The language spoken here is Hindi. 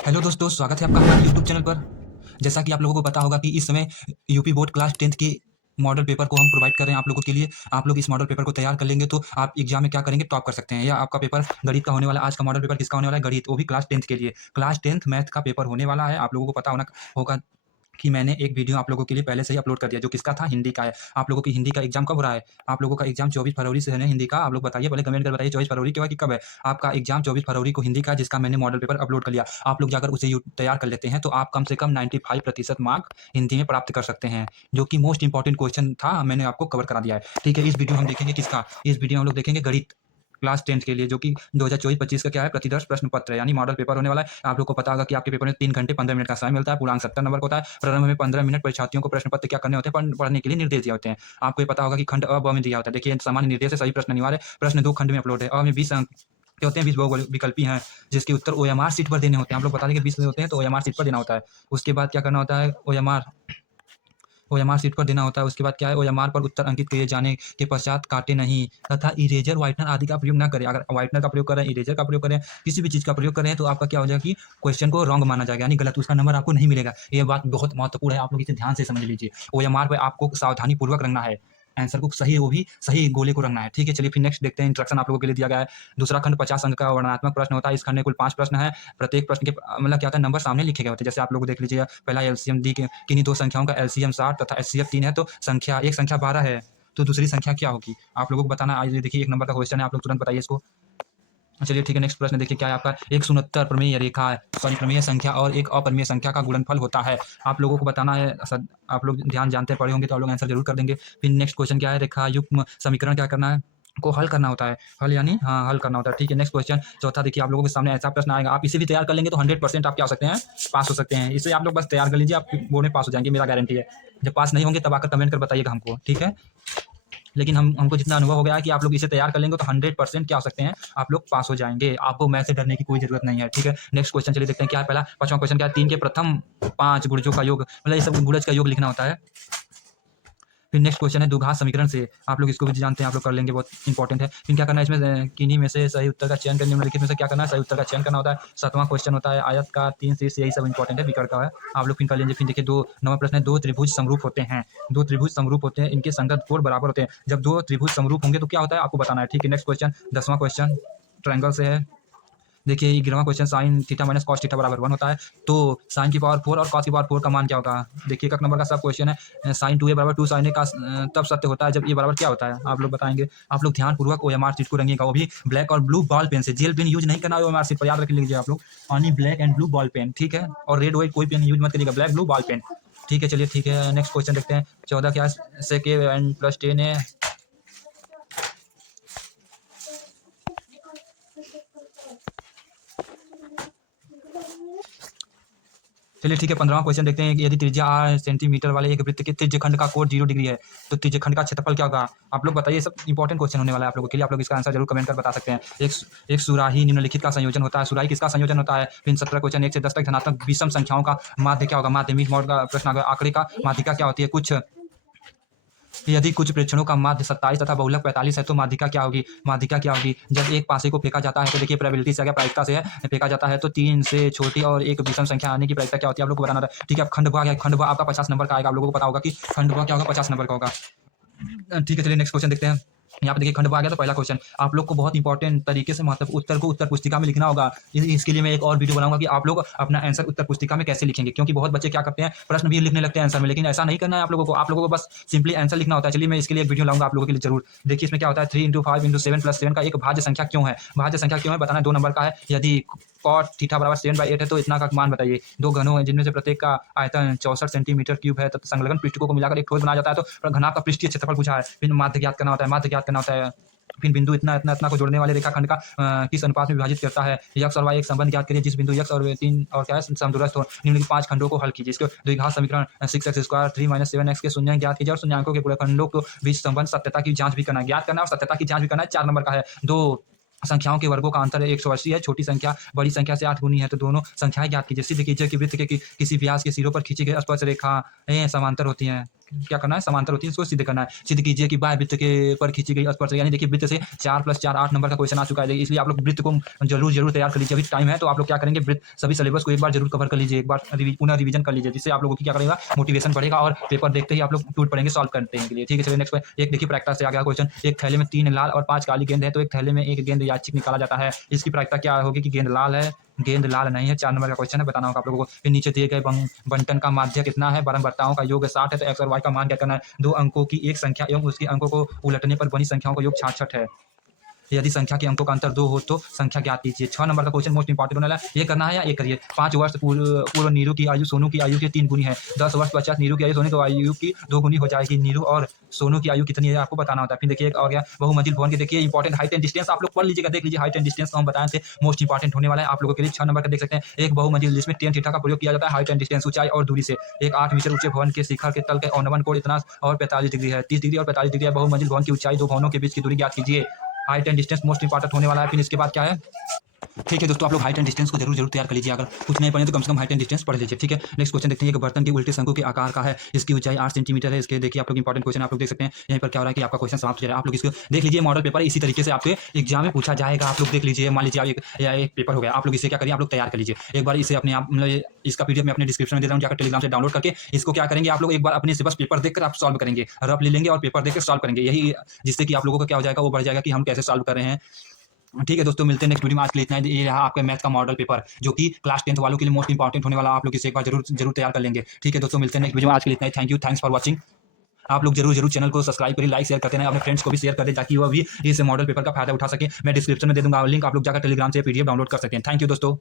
हेलो दोस्तों, स्वागत है आपका हमारे यूट्यूब चैनल पर। जैसा कि आप लोगों को पता होगा कि इस समय यूपी बोर्ड क्लास 10th के मॉडल पेपर को हम प्रोवाइड कर रहे हैं आप लोगों के लिए। आप लोग इस मॉडल पेपर को तैयार कर लेंगे तो आप एग्जाम में क्या करेंगे, टॉप कर सकते हैं। या आपका पेपर गणित का होने वाला है। आज का मॉडल पेपर किसका होने वाला है? गणित, वो भी क्लास 10th के लिए। क्लास 10th मैथ का पेपर होने वाला है। आप लोगों को पता होना होगा कि मैंने एक वीडियो आप लोगों के लिए पहले से ही अपलोड कर दिया, जो किसका था? हिंदी का है। आप लोगों की हिंदी का एग्जाम कब हो रहा है? आप लोगों का एग्जाम 24 फरवरी से है ना हिंदी का। आप लोग बताइए, पहले कमेंट कर बताइए 24 फरवरी के बाद कि कब है आपका एग्जाम? 24 फरवरी को हिंदी का, जिसका मैंने मॉडल पेपर अपलोड कर लिया। आप लोग जाकर उसे तैयार कर लेते हैं तो आप कम से कम 95% मार्क हिंदी में प्राप्त कर सकते हैं, जो कि मोस्ट इंपॉर्टेंट क्वेश्चन था, मैंने आपको कवर करा दिया है। ठीक है, इस वीडियो में हम देखेंगे किसका? इस वीडियो में हम लोग देखेंगे गणित क्लास 10th के लिए, जो कि 2024-25 का क्या है, प्रतिदर्श प्रश्न पत्र है, यानी मॉडल पेपर होने वाला है। आप लोग को पता होगा कि आपके पेपर में 3 घंटे 15 मिनट का समय मिलता है, पूर्णांक 70 नंबर का होता है। प्रारंभ में 15 मिनट परीक्षार्थियों को प्रश्न पत्र क्या करने होते हैं, पढ़ने के लिए निर्देश दिए होते हैं। आपको ये पता होगा कि खंड अ, ब में दिया होता है। देखिए, सामान्य निर्देश है, सही प्रश्न अनिवार्य है। प्रश्न 2 खंड में अपलोड है। अ में 20 अंक के होते हैं, 20 बहुविकल्पी हैं, जिसके उत्तर ओएमआर शीट पर देने होते हैं। आप लोग बता दें कि 20 होते हैं तो ओएमआर शीट पर देना होता है। उसके बाद क्या करना होता है? ओएमआर शीट पर देना होता है। उसके बाद क्या है? ओएमआर पर उत्तर अंकित किए जाने के पश्चात काटे नहीं तथा इरेजर, व्हाइटनर आदि का प्रयोग ना करें। अगर व्हाइटनर का प्रयोग कर रहे हैं, इरेजर का प्रयोग कर रहे हैं, किसी भी चीज़ का प्रयोग कर रहे हैं, तो आपका क्या हो जाएगा कि क्वेश्चन को रॉन्ग माना जाएगा, यानी गलत, उसका नंबर आपको नहीं मिलेगा। ये बात बहुत महत्वपूर्ण है, आप लोग इसे ध्यान से समझ लीजिए। ओएमआर पे आपको सावधानी पूर्वक रखना है, आंसर को सही, वो भी सही गोले को रखना है। ठीक है, चलिए फिर नेक्स्ट देखते हैं। इंस्ट्रक्शन आप लोगों के लिए दिया गया है। दूसरा खंड 50 अंक का वर्णनात्मक प्रश्न होता है। इस खंड में कुल 5 प्रश्न है। प्रत्येक प्रश्न के मतलब क्या होता है, नंबर सामने लिखे गए होते हैं। जैसे आप लोग देख लीजिए, पहला एलसीएम दी के किन्हीं दो संख्याओं का एलसीएम 60 तथा एचसीएफ 3 है, तो एक संख्या 12 है, तो दूसरी संख्या क्या होगी? आप लोगों को बताना। आइए देखिए, 1 नंबर का क्वेश्चन है, आप लोग तुरंत बताइए इसको। चलिए ठीक है, नेक्स्ट प्रश्न देखिए क्या है आपका। एक सुनहत्तर प्रमेय रेखा है, सॉरी, प्रमेय संख्या और एक अपरिमेय संख्या का गुणनफल होता है। आप लोगों को बताना है। आप लोग ध्यान जानते हैं, पढ़े होंगे तो आप लोग आंसर जरूर कर देंगे। फिर नेक्स्ट क्वेश्चन क्या है? रेखा युग्म समीकरण क्या करना है, को हल करना होता है। हल यानी हाँ, हल करना होता है। ठीक है, नेक्स्ट क्वेश्चन चौथा देखिए, आप लोगों के सामने ऐसा प्रश्न आएगा, आप इसे भी तैयार कर लेंगे तो 100% आप क्या हो सकते हैं, पास हो सकते हैं। इसे आप लोग बस तैयार कर लीजिए, आप बोर्ड में पास हो जाएंगे, मेरा गारंटी है। जब पास नहीं होंगे तब आकर कमेंट कर बताइएगा हमको, ठीक है। लेकिन हमको जितना अनुभव हो गया है कि आप लोग इसे तैयार कर लेंगे तो 100% क्या हो सकते हैं, आप लोग पास हो जाएंगे। आपको मैथ से डरने की कोई जरूरत नहीं है, ठीक है। नेक्स्ट क्वेश्चन चलिए देखते हैं क्या है। पहला 5वां क्वेश्चन क्या है? 3 के प्रथम 5 गुणजों का योग, मतलब ये सब गुणज का योग लिखना होता है। फिर नेक्स्ट क्वेश्चन है द्विघात समीकरण से, आप लोग इसको भी जानते हैं, आप लोग कर लेंगे, बहुत इंपॉर्टेंट है। फिर क्या करना है इसमें, किन्हीं में से सही उत्तर का चयन करने, निम्नलिखित में से क्या करना है, सही उत्तर का चयन करना होता है। 7वां क्वेश्चन होता है आयत का 3 शीर्ष, यही सब इंपॉर्टेंट है, विकर्ण का है, आप लोग फिर कर लेंगे। फिर देखिए 9वां प्रश्न है, दो त्रिभुज समरूप होते हैं, दो त्रिभुज समरूप होते हैं, इनके संगत कोण बराबर होते हैं। जब दो त्रिभुज समरूप होंगे तो क्या होता है, आपको बताना है, ठीक है। नेक्स्ट क्वेश्चन 10वां क्वेश्चन ट्रायंगल से है। देखिए 11वां question sine theta minus cos theta बराबर 1 होता है, तो साइन की पावर 4 और कॉस की पावर 4 का मान क्या होगा? देखिए 1 नंबर का सब क्वेश्चन है। साइन 2a बराबर 2 साइन a का तब सत्य होता है जब ये बराबर क्या होता है, आप लोग बताएंगे। आप लोग ध्यानपूर्वक ओएमआर शीट को रंगिएगा, वो भी ब्लैक और ब्लू बॉल पेन से। जेल पेन यूज नहीं करना है ओएमआर शीट पर, याद रख लीजिए आप लोग। Only black and blue ball pen, ठीक है। और रेड व्हाइट कोई पेन यूज मत करिएगा, ब्लैक ब्लू बॉल पेन, ठीक है। चलिए ठीक है, नेक्स्ट क्वेश्चन देखते हैं। 14 क्या है? सेक एन प्लस 10 है। चलिए ठीक है, 15वां क्वेश्चन देखते हैं कि यदि त्रिज्या 8 सेंटीमीटर वाले एक वृत्त के त्रिज्यखंड का कोण 0 डिग्री है, तो त्रिज्यखंड का क्षेत्रफल क्या होगा? आप लोग बताइए, सब इंपॉर्टेंट क्वेश्चन होने वाला है आप लोगों के लिए, आप लोग इसका आंसर जरूर कमेंट कर बता सकते हैं। एक सुराही निम्नलिखित का संयोजन होता है, सुराही किसका संयोजन होता है? फिर 17 क्वेश्चन 1 से 10 तक धनात्मक विषम संख्याओं का माध्य क्या होगा? माध्यमिक मोड का प्रश्न अगर आंकड़े का माध्यिका क्या होती है? कुछ यदि कुछ प्रेक्षणों का माध्य 27 तथा बहुलक 45 है, तो माध्यिका क्या होगी? माध्यिका क्या होगी? जब एक पासे को फेंका जाता है, तो देखिए प्रोबेबिलिटी से, अगर प्रायिकता से है, फेंका जाता है तो 3 से छोटी और एक विषम संख्या आने की प्रायिकता क्या होती है, आप लोग को बताना था। ठीक है, अब खंडवा क्या है? खंडवा आपका 50 नंबर का आएगा, आप लोगों को पता होगा कि खंडवा क्या होगा, 50 नंबर का होगा। ठीक है, चलिए नेक्स्ट क्वेश्चन देखते हैं। यहाँ पे देखिए खंडवा आ गया, तो पहला क्वेश्चन आप लोग को बहुत इंपॉर्टेंट तरीके से मतलब उत्तर को उत्तर पुस्तिका में लिखना होगा। इसके लिए मैं एक और वीडियो बनाऊंगा कि आप लोग अपना आंसर उत्तर पुस्तिका में कैसे लिखेंगे, क्योंकि बहुत बच्चे क्या करते हैं, प्रश्न भी लिखने लगते हैं आंसर में, लेकिन ऐसा नहीं करना है आप लोगों को। आप लोगों को बस सिंपली आंसर लिखना होता है। चलिए मैं इसके लिए एक वीडियो लाऊंगा आप लोगों के लिए जरूर। देखिए इसमें क्या होता है, 3 इंटू 5 इंटू 7 प्लस 7 का एक भाज्य संख्या क्यों है? भाज्य संख्या क्यों है बताना है, 2 नंबर का है। यदि कॉट थीटा बराबर 7/8 है, तो इतना का मान बताइए। दो घनों हैं जिनमें से प्रत्येक का आयतन 64 सेंटीमीटर क्यूब है, तो संलग्न पृष्ठों को मिलाकर एक ठोस बनाया जाता है, तो घनाभ का पृष्ठीय क्षेत्रफल पूछा है। फिर माध्य ज्ञात करना होता है, माध्य ज्ञात करना होता है। फिर बिंदु इतना इतना इतना को जोड़ने वाले रेखाखंड का किस अनुपात में विभाजित करता है? यक्स और वाई एक संबंध ज्ञात करिए जिस बिंदु यक्स और 3 और क्या है समदूरस्थ हो। निम्नलिखित 5 खंडों को हल कीजिए। इसके द्विघात समीकरण 6x² 3 - 7x के शून्य ज्ञात कीजिए और शून्याङ्कों के गुणनखंडों के बीच संबंध सत्यता की जांच भी करना है, ज्ञात करना है और सत्यता की जांच भी करना है। 4 नंबर का है। दो संख्याओं के वर्गों का अंतर 180 है, छोटी संख्या बड़ी संख्या से 8 गुनी है, तो दोनों संख्याएं ज्ञात कीजिए। सिद्ध कीजिए कि वृत्त के किसी व्यास के सिरों पर खींची गई स्पर्श रेखाएं समांतर होती हैं। क्या करना है, समांतर होती है, इसको सिद्ध करना है। सिद्ध कीजिए कि बाह्य वृत्त के पर खींची गई स्पर्श, यानी देखिए वृत्त से 4 + 4 8 नंबर का क्वेश्चन आ चुका है, इसलिए आप लोग वृत्त को जरूर तैयार कर लीजिए। अभी टाइम है तो आप लोग क्या करेंगे, वृत्त सभी सिलेबस को एक बार जरूर कवर कर लीजिए, एक बार पुनः रिवीजन कर लीजिए, जिससे आप लोगों की क्या करेगा, मोटिवेशन बढ़ेगा और पेपर देखते ही आप लोग टूट पड़ेंगे सॉल्व करने के लिए। ठीक है, चलिए नेक्स्ट पे एक देखिए प्रायिकता से आ गया क्वेश्चन। एक थैले में 3 लाल और 5 काली गेंद है, तो एक थैले में एक गेंद यादृच्छिक निकाला जाता है। इसकी प्रायिकता क्या होगी कि गेंद लाल है, गेंद लाल नहीं है। 4 नंबर का क्वेश्चन है, बताना होगा आप लोगों को। फिर नीचे दिए गए बंटन का माध्य कितना है, बारंबारताओं का योग 60 है, तो x और y का मान क्या करना है। 2 अंकों की एक संख्या एवं उसके अंकों को उलटने पर बनी संख्याओं का योग 66 है। यदि संख्या के अंकों का अंतर 2 हो तो संख्या ज्ञात कीजिए। 6 नंबर का क्वेश्चन मोस्ट इंपॉर्टेंट होने वाला है, ये करना है या ये करिए। 5 वर्ष पूर्व नीरू की आयु सोनू की आयु के 3 गुनी है। 10 वर्ष पश्चात नीरू की आयु सोनू की आयु की 2 गुनी हो जाएगी। नीरू और सोनू की आयु कितनी है आपको बताना होता है। फिर देखिए एक और गया बहुमंजिल भवन की, देखिए इंपॉर्टेंट हाइट एंड डिस्टेंस आप लोग पढ़ लीजिएगा, देख लीजिए हाइट एंड डिस्टेंस को हम बताए थे, मोस्ट इंपॉर्टेंट होने वाला है आप लोगों के लिए। 6 नंबर का देख सकते हैं, एक बहुमंजिल जिसमें tan थीटा का प्रयोग किया जाता है, हाइट एंड डिस्टेंस ऊंचाई और दूरी से। एक 8 मीटर ऊंचे भवन के शिखर के तल के औनवन कोण इतना और 45 डिग्री है। 30 डिग्री और 45 डिग्री है। बहुमंजिल भवन की ऊंचाई, 2 भवनों के बीच की दूरी ज्ञात कीजिए। Height and distance most important होने वाला है। फिर इसके बाद क्या है, ठीक है दोस्तों, आप लोग हाइट एंड डिस्टेंस को जरूर तैयार कर लीजिए। अगर कुछ नहीं पढ़े तो कम से कम हाइट एंड डिस्टेंस पढ़ लीजिए। ठीक है, नेक्स्ट क्वेश्चन देखते हैं। एक बर्तन के उल्टे शंकु के आकार का है, इसकी ऊंचाई 8 सेंटीमीटर है। इसके देखिए आप लोग इंपॉर्टेंट क्वेश्चन आप लोग देख सकते हैं। यहीं पर क्या हो रहा है कि आपका क्वेश्चन समाप्त हो जा रहा है। आप लोग इसको देख लीजिए, मॉडल पेपर इसी तरीके से आपके एग्जाम में पूछा जाएगा। आप लोग देख लीजिए, मान लीजिए एक पेपर हो गया, आप लोग इसे क्या करिए, आप लोग तैयार कर लीजिए। एक बार इसे अपने आप मतलब इसका पीडीएफ में अपने डिस्क्रिप्शन में दे रहा हूँ, जाकर टेलीग्राम से डाउनलोड करके इसको क्या करेंगे आप लोग, एक बार अपने से बस पेपर देखकर आप सॉल्व करेंगे, रफ ले लेंगे और पेपर देखकर सॉल्व करेंगे। यही जिससे कि आप लोगों का क्या हो जाएगा, वो बढ़ जाएगा कि हम कैसे सॉल्व कर रहे हैं। ठीक है दोस्तों, मिलते हैं नेक्स्ट वीडियो में। आज के लिए इतना ही। ये रहा आपका मैथ का मॉडल पेपर, जो कि क्लास 10th वालों के लिए मोस्ट इंपॉर्टेंट होने वाला। आप लोग इसे एक बार जरूर तैयार कर लेंगे। ठीक है दोस्तों, मिलते हैं नेक्स्ट वीडियो में। आज के लिए इतना ही। Thank you, thanks for watching. आप लोग जरूर चैनल को सब्सक्राइब करिए, लाइक शेयर करते हैं, अपने फ्रेंड्स को भी शेयर कर दें, ताकि वो भी इस मॉडल पेपर का फायदा उठा सके। मैं डिस्क्रिप्शन में दे दूंगा लिंक, आप लोग जाकर टेलीग्राम से पीडीएफ डाउनलोड कर सकते हैं। थैंक यू दोस्तों।